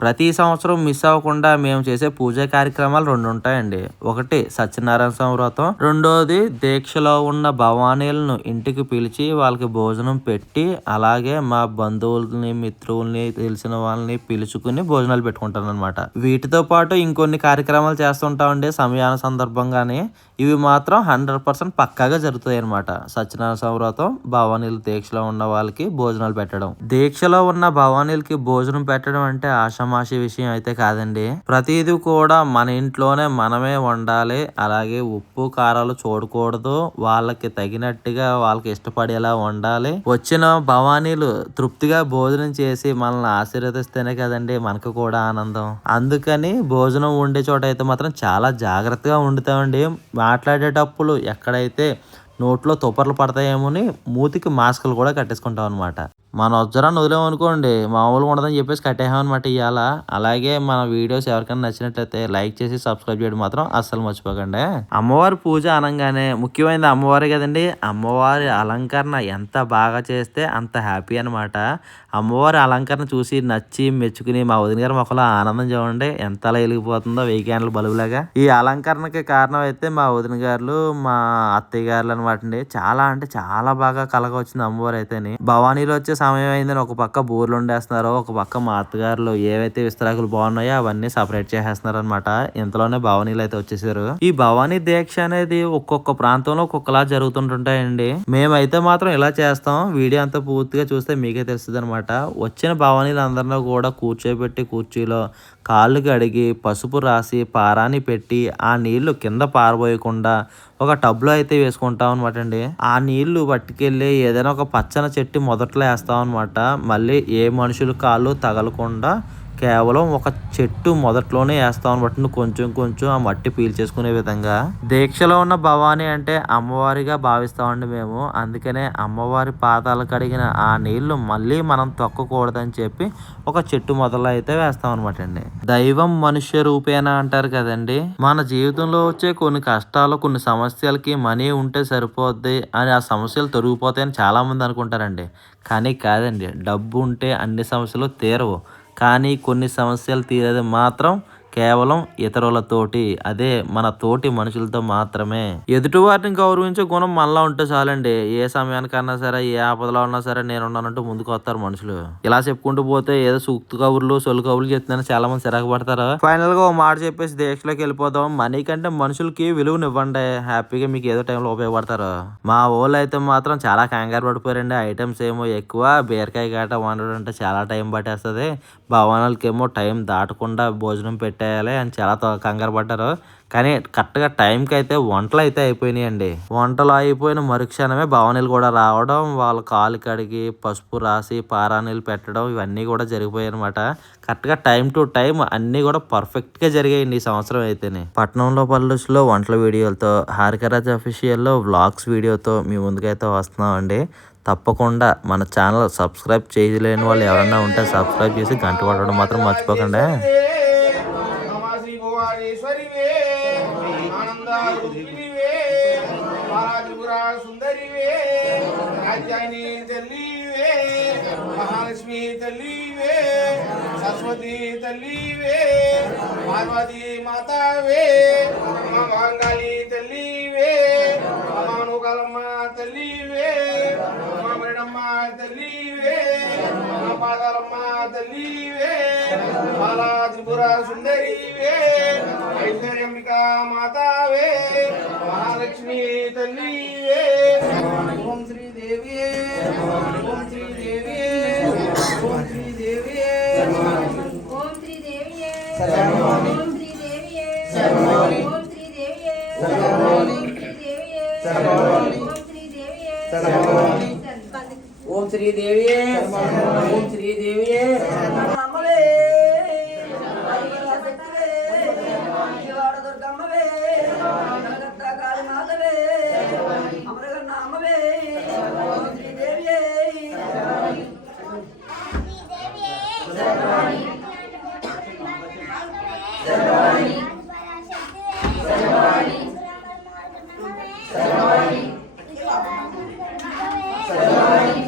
ప్రతి సంవత్సరం మిస్ అవ్వకుండా మేము చేసే పూజా కార్యక్రమాలు రెండు ఉంటాయండి ఒకటి సత్యనారాయణ స్వామి వ్రతం రెండోది దీక్షలో ఉన్న భవానీలను ఇంటికి పిలిచి వాళ్ళకి భోజనం పెట్టి అలాగే మా బంధువుల్ని మిత్రుల్ని తెలిసిన వాళ్ళని పిలుచుకుని భోజనాలు పెట్టుకుంటాను అనమాట వీటితో పాటు ఇంకొన్ని కార్యక్రమాలు చేస్తుంటామండి సమయాన సందర్భంగానే. ఇవి మాత్రం హండ్రెడ్ పర్సెంట్ పక్కాగా జరుగుతాయి అనమాట సత్యనారాయణ స్వామి వ్రతం భవానీలు దీక్షలో ఉన్న వాళ్ళకి భోజనాలు పెట్టడం. దీక్షలో ఉన్న భవానీలకి భోజనం పెట్టడం అంటే ఆషామాషి విషయం అయితే కాదండి. ప్రతిదీ కూడా మన ఇంట్లోనే మనమే వండాలి. అలాగే ఉప్పు కారాలు చూడకూడదు. వాళ్ళకి తగినట్టుగా వాళ్ళకి ఇష్టపడేలా వండాలి. వచ్చిన భవానీలు తృప్తిగా భోజనం చేసి మనల్ని ఆశీర్వదిస్తేనే కదండి మనకు కూడా ఆనందం. అందుకని భోజనం వండే చోట అయితే మాత్రం చాలా జాగ్రత్తగా వండుతామండి. మాట్లాడేటప్పుడు ఎక్కడైతే నోట్లో తుపర్లు పడతాయేమోని మూతికి మాస్కులు కూడా కట్టేసుకుంటాం అనమాట మన వజ్రాన్ని వదిలేమనుకోండి మామూలుగా ఉండదని చెప్పేసి కట్టేసామన్నమాట ఇవాళ అలాగే మన వీడియోస్ ఎవరికైనా నచ్చినట్లయితే లైక్ చేసి సబ్స్క్రైబ్ చేయడం మాత్రం అస్సలు మర్చిపోకండి. అమ్మవారి పూజ అనగానే ముఖ్యమైనది అమ్మవారి కదండి. అమ్మవారి అలంకరణ ఎంత బాగా చేస్తే అంత హ్యాపీ అనమాట అమ్మవారి అలంకరణ చూసి నచ్చి మెచ్చుకుని మా వదిన గారు మొక్కలో ఆనందం చూడండి. ఎంత అలా వెలిగిపోతుందో వెయ్యి క్యాన్ల బలుబులాగా. ఈ అలంకరణకి కారణం అయితే మా వదిన గారు మా అత్తయ్య గారులు అనమాట అండి. చాలా అంటే చాలా బాగా కలగ వచ్చింది అమ్మవారు అయితేని. భవానీలో వచ్చే సమయం అయిందని ఒక పక్క బూర్లు వండేస్తున్నారు ఒక పక్క మా అత్తగారులు ఏవైతే విస్తరాకులు బాగున్నాయో అవన్నీ సపరేట్ చేసేస్తున్నారు అనమాట ఇంతలోనే భవానీలు అయితే వచ్చేసారు. ఈ భవానీ దీక్ష అనేది ఒక్కొక్క ప్రాంతంలో ఒక్కొక్కలా జరుగుతుంటుంటాయండి. మేమైతే మాత్రం ఇలా చేస్తాం. వీడియో అంతా పూర్తిగా చూస్తే మీకే తెలుస్తుంది అనమాట వచ్చిన భవానీలు అందరిలో కూడా కూర్చోబెట్టి కుర్చీలో కాళ్ళు కడిగి పసుపు రాసి పారాని పెట్టి ఆ నీళ్ళు కింద పారబోయకుండా ఒక టబ్లో అయితే వేసుకుంటాం అనమాట అండి. ఆ నీళ్ళు పట్టుకెళ్ళి ఏదైనా ఒక పచ్చని చెట్టు మొదట్లో వేస్తాం అనమాట మళ్ళీ ఏ మనుషులు కాళ్ళు తగలకుండా కేవలం ఒక చెట్టు మొదట్లోనే వేస్తాం అనమాట కొంచెం కొంచెం ఆ మట్టి పీల్చేసుకునే విధంగా. దీక్షలో ఉన్న భవానీ అంటే అమ్మవారిగా భావిస్తామండి మేము. అందుకనే అమ్మవారి పాదాలు కడిగిన ఆ నీళ్ళు మళ్ళీ మనం తొక్కకూడదని చెప్పి ఒక చెట్టు మొదలు అయితే వేస్తాం అనమాట అండి. దైవం మనుష్య రూపేణ అంటారు కదండి. మన జీవితంలో వచ్చే కొన్ని కష్టాలు కొన్ని సమస్యలకి మనీ ఉంటే సరిపోద్ది అని ఆ సమస్యలు తొలగిపోతాయని చాలామంది అనుకుంటారండి. కానీ కాదండి డబ్బు ఉంటే అన్ని సమస్యలు తీరవు. కానీ కొన్ని సమస్యలు తీరేది. మాత్రం కేవలం ఇతరులతోటి అదే మన తోటి మనుషులతో మాత్రమే. ఎదుటివారిని గౌరవించే గుణం మనలో ఉంటే చాలండి. ఏ సమయానికన్నా సరే ఏ ఆపదలో ఉన్నా సరే నేను ఉన్నానంటూ ముందుకు వస్తారు మనుషులు. ఇలా చెప్పుకుంటూ పోతే ఏదో సూక్తు కబుర్లు సొలు కబుర్లు చెప్తున్నాను చాలా మంది సిరాకు పడతారు ఫైనల్గా ఓ మాట చెప్పేసి దీక్షలోకి వెళ్ళిపోదాం. మనీ కంటే మనుషులకి విలువనివ్వండి. హ్యాపీగా మీకు ఏదో టైంలో ఉపయోగపడతారు. మా వాళ్ళు అయితే మాత్రం చాలా కంగారు పడిపోయారండి. ఐటమ్స్ ఏమో ఎక్కువ. బీరకాయ గట్ట వండడం అంటే చాలా టైం పట్టేస్తుంది. భవనాలకేమో టైం దాటకుండా భోజనం చేయాలి అని చాలా తో- కంగారు పడ్డారు. కానీ కరెక్ట్గా టైంకి అయితే వంటలు అయితే అయిపోయినాయండి. వంటలు అయిపోయిన మరుక్షణమే భవనీలు కూడా రావడం వాళ్ళ కాలు కడిగి పసుపు రాసి పారానీలు పెట్టడం ఇవన్నీ కూడా జరిగిపోయాయి అనమాట కరెక్ట్గా టైం టు టైం అన్నీ కూడా పర్ఫెక్ట్గా జరిగాయండి ఈ సంవత్సరం అయితేనే. పట్నంలో పల్లెస్లో వంటల వీడియోలతో హారికరాజ్ అఫీషియల్లో వ్లాగ్స్ వీడియోతో మీ ముందుకైతే వస్తున్నామండి. తప్పకుండా మన ఛానల్ సబ్స్క్రైబ్ చేయలేని వాళ్ళు ఎవరైనా ఉంటే సబ్స్క్రైబ్ చేసి గంట కొట్టడం మాత్రం మర్చిపోకండి. లక్ష్మీ తల్లివే సరస్వతి తల్లివే పార్వతి మాతావే మా మాంగాళి తల్లివే మానుకలమ్మ తల్లివే మా మరణమ్మ తల్లివే మా పాదాలమ్మ తల్లివే బాలా త్రిపుర సుందరివే ఐశ్వర్యంబిక మాతావే మహాలక్ష్మి తల్లివే. ఓం శ్రీ glória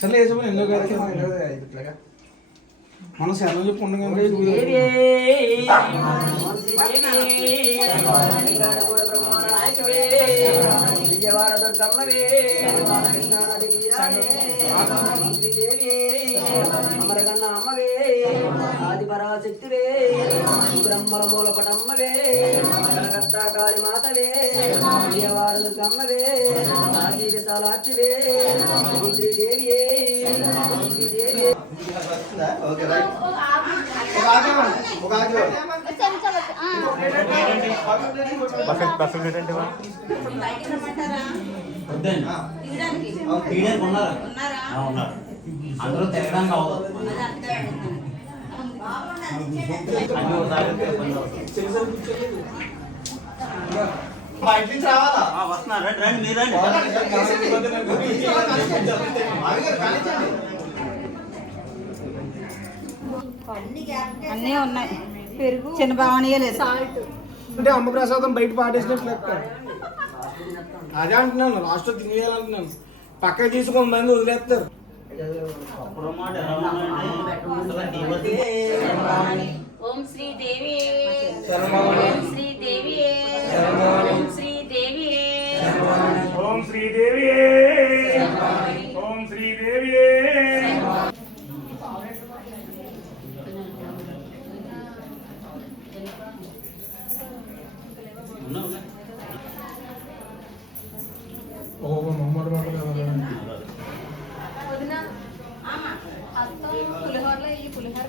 సర్లే వేసుకోండి ఎన్నో గారికి ఇట్లాగా. మనం శరణం చెప్పు విజయవాడ దుర్గమ్మవే కృష్ణానది తీరానే శ్రీదేవి అమరగన్న అమ్మవే ఆది పరాశక్తివే బ్రహ్మల మూలపటమ్మవే కలకత్తా కాళీ మాతవే విజయవాడ దుర్గమ్మవే ఆది విశాలాక్షివే శ్రీదేవియే శ్రీదేవి తీయడానికి. ఉన్నారు? ఆ, ఉన్నారు. అందరూ తిరగడానికి అవ్వదు. అన్ని ఒకసారి రండి రండి మీరు రండి. అన్నీ ఉన్నాయి. పెరుగు చిన్న బావనీయే లేదు. అంటే అమ్మ ప్రసాదం బయట పాటేసినట్టు లెక్క. అదే అంటున్నాను లాస్ట్ తినేయాలంటున్నాను. పక్కకి తీసుకొని మంది వదిలేస్తారు. ఓం శ్రీ దేవి. శరణమని. ఓం శ్రీ దేవి. శరణమని. ఓం శ్రీ దేవి ఓం శ్రీదేవి ఓం శ్రీదేవి ఓ మొహమ్మద్ వదిన అత్తం పులిహోరలో ఈ పులిహోర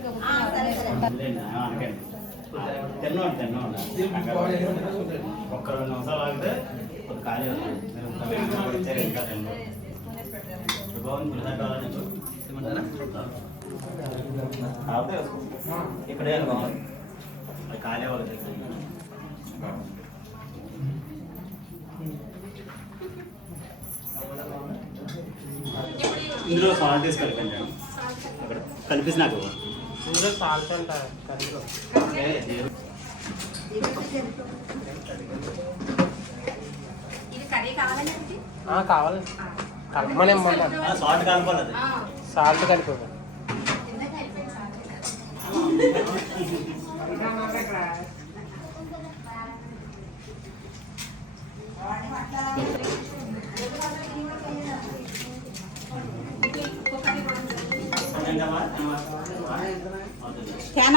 తిన్నాడు తిన్నాడు. ఒక్క రెండు. నిమిషాలు ఆగితే కొద్ది ఖాళీ. ఇక్కడే బాగుంది ఖాళీ వాళ్ళకి ఇందులో సాల్ట్ వేసి కలిపండి అక్కడ కలిపేసి నాకు. కర్రీ కావాలని కావాలి. కలపమని సాల్ట్ కలపాలి అది. సాల్ట్ కలిపి ఏంటమ్మా?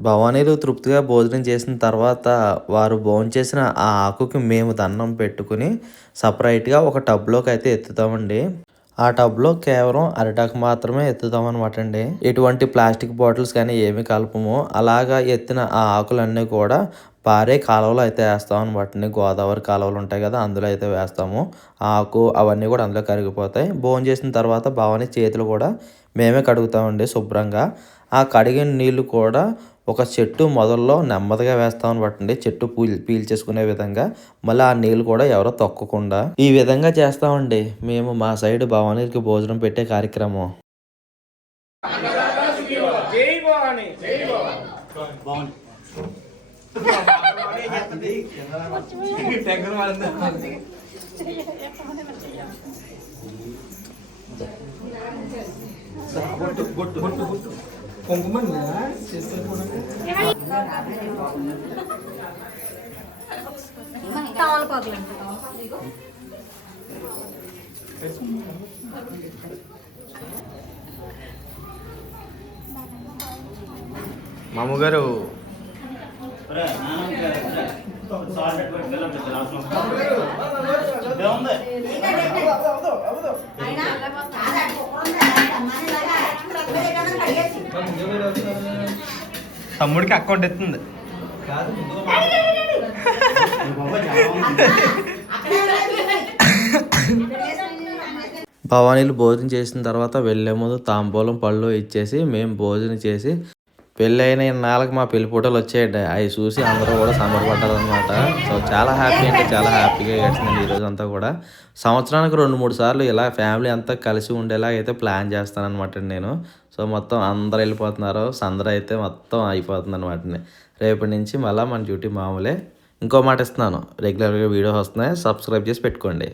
భవానీలు తృప్తిగా భోజనం చేసిన తర్వాత వారు భోజనం చేసిన ఆ ఆకుకి మేము దండం పెట్టుకుని సపరేట్గా ఒక టబ్లోకి అయితే ఎత్తుతామండి. ఆ టబ్లో కేవలం అరిటాకు మాత్రమే ఎత్తుతాం అనమాట అండి ఎటువంటి ప్లాస్టిక్ బాటిల్స్ కానీ ఏమి కలపము. అలాగా ఎత్తిన ఆ ఆకులన్నీ కూడా పారే కాలువలో అయితే వేస్తాం అనమాట గోదావరి కాలువలు ఉంటాయి కదా అందులో అయితే వేస్తాము. ఆకు అవన్నీ కూడా అందులో కరిగిపోతాయి. భోజనం చేసిన తర్వాత భవానీ చేతులు కూడా మేమే కడుగుతామండి శుభ్రంగా. ఆ కడిగిన నీళ్ళు కూడా ఒక చెట్టు మొదల్లో నెమ్మదిగా వేస్తాం అనమాట చెట్టు పీల్ పీల్చేసుకునే విధంగా. మళ్ళీ ఆ నీళ్ళు కూడా ఎవరో తొక్కకుండా. ఈ విధంగా చేస్తామండి. మేము మా సైడ్ భవానీకి భోజనం పెట్టే కార్యక్రమం. జై భవాని. జై బాగుంది కుంకుమ మామగారు తమ్ముడికి అకౌంట్ ఎత్తుంది. భవానీలు భోజనం చేసిన తర్వాత వెళ్ళే ముందు తాంబూలం పళ్ళు ఇచ్చేసి మేము భోజనం చేసి పెళ్ళైన అయిన ఇన్నాళ్ళకి మా పెళ్ళి ఫోటోలు వచ్చాయండి. అవి చూసి అందరూ కూడా సంబరపడ్డారనమాట సో చాలా హ్యాపీ అంటే చాలా హ్యాపీగా గడిచిందండి ఈరోజు అంతా కూడా. సంవత్సరానికి రెండు మూడు సార్లు ఇలా ఫ్యామిలీ అంతా కలిసి ఉండేలా అయితే ప్లాన్ చేస్తానమాట నేను. సో మొత్తం అందరు వెళ్ళిపోతున్నారు. సందర అయితే మొత్తం అయిపోతుంది అనమాట రేపటి నుంచి మళ్ళీ మన డ్యూటీ మామూలే. ఇంకో మాట ఇస్తున్నాను. రెగ్యులర్గా వీడియోస్ వస్తున్నాయి. సబ్స్క్రైబ్ చేసి పెట్టుకోండి.